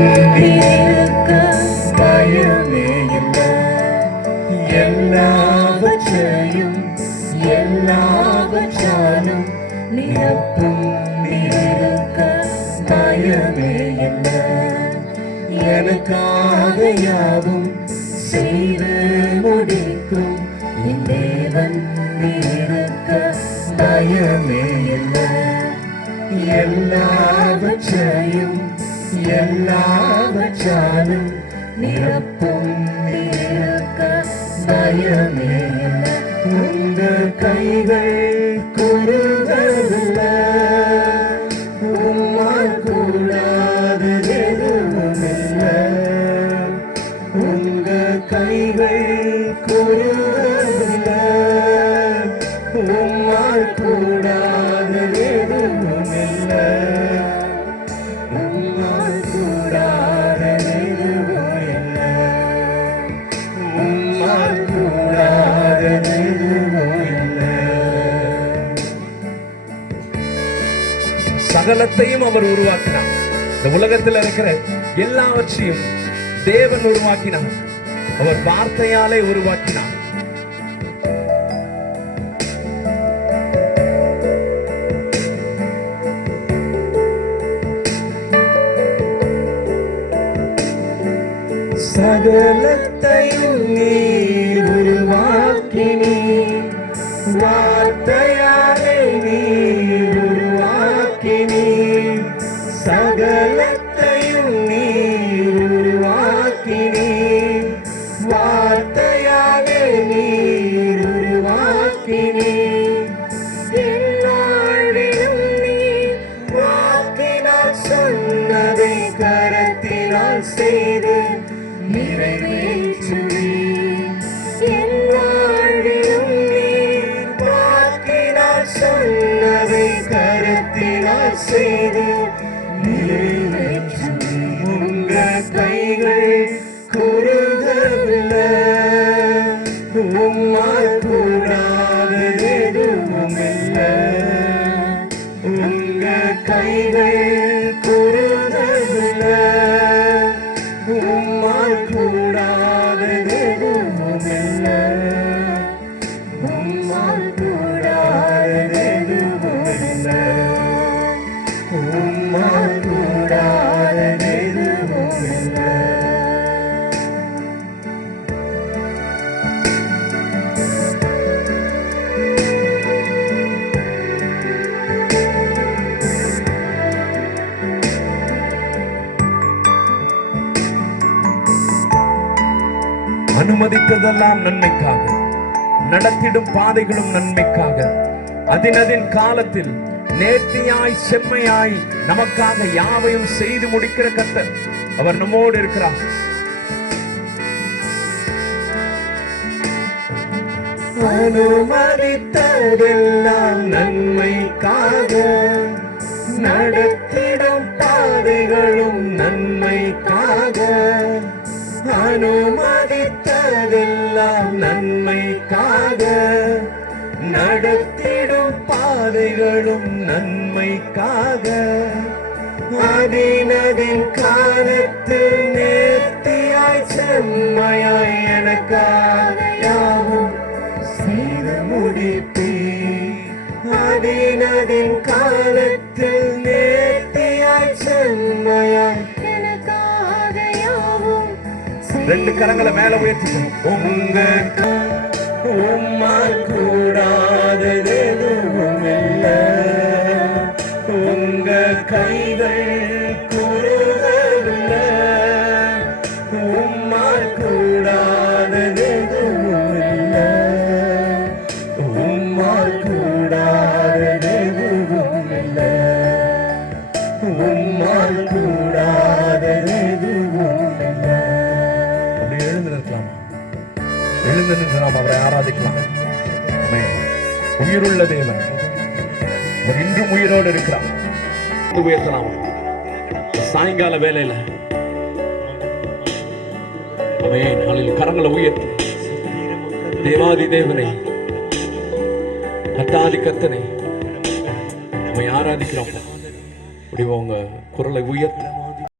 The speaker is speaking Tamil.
இருக்க பயமே இல்லை. எல்லாவற்றையும் எல்லாவற்றாலும் நிரப்பும் இருக்க பயமே இல்லை. எனக்காக யாவும் செய்து முடிக்கும் என் தேவன் இருக்க பயமே இல்லை. எல்லாவற்றையும் எல்லாவற்றாலும் நிரப்பும் இருக்க பயமே இல்லை. உங்கள் கைகள் குறுகவில்லை, உம்மால் கூடாதது எதுவும் இல்லை. உங்கள் கைகள் குறுகவில்லை, உம்மால் கூடாதது எதுவும் இல்லை. உம்மால் கூடாதது எதுவும் இல்லை. உம்மால் கூடாதது எதுவும் இல்லை. சகலத்தையும் அவர் உருவாக்கினார். இந்த உலகத்தில் இருக்கிற எல்லாவற்றையும் தேவன் உருவாக்கினார். அவர் வார்த்தையாலே உருவாக்கினார். சகலத்தையும் நீர் உருவாக்கினீர், வார்த்தையாலே நீர் உருவாக்கினீர். சகலத்தையும் நீர் உருவாக்கினீர், வார்த்தையாலே நீர் உருவாக்கினீர். எல்லாரிலும் நீர் வாக்கினால் சொன்னதை கரத்தினால் செய்து நிறைவேற்றுவீர். எல்லாரிலும் நீர் வாக்கினால் சொன்னதை கரத்தினால் செய்து நிறைவேற்றுவீர். உங்கள் கைகள் குறுகவில்லை, உம்மால் கூடாதது எதுவும் இல்லை. உங்கள் கைகள் குறுகவில்லை, உம்மால் கூடாதது எதுவும் இல்லை. உம்மால் கூடாதது எதுவும் இல்லை. உம்மால் கூடாதது எதுவும் இல்லை. அனுமதித்ததெல்லாம் நன்மைக்காக, நடத்திடும் பாதைகளும் நன்மைக்காக, அதின் காலத்தில் நேர்த்தியாய் செம்மையாய் நமக்காக யாவையும் செய்து முடிக்கிற கர்த்தர் அவர் நம்மோடு இருக்கிறார். அனுமதித்ததெல்லாம் நன்மைக்காக, நடத்திடும் பாதைகளும் நன்மைக்காக. அனுமதித்ததெல்லாம் நன்மைக்காக, நடத்திடும் பாதைகளும் நன்மைக்காக. அதின் காலத்தில் நேர்த்தியாய் செம்மையாய் எனக்காக யாவும் செய்து முடிப்பீர். அதின் காலத்தில் நேர்த்தியாய் செம்மையாய் எனக்காக யாவும். ரெண்டு கரங்களை மேல உயர்த்தி, உம்மால் கூடாதது எதுவும் இல்லை. உங்க கைகள் குறுகவில்லை, உம்மால் கூடாதது எதுவும் இல்லை. உம்மால் கூடாதது எதுவும் இல்லை. உம்மால் கூடாதது எதுவும் இல்லை. அப்படி எழுந்து நிற்கலாமா? எழுந்து நின்று நாம் அவரை ஆராதிக்கலாம். உயிருள்ள தேவன் இன்றும் உயிரோடு இருக்கிறார். உயர்த்தலாம். சாயங்கால வேலையில கரங்களை உயர்த்தி தேவாதி தேவனை, கத்தாதி கத்தனை நம்ம ஆராதிக்கிறோம். உங்க குரலை உயர்த்த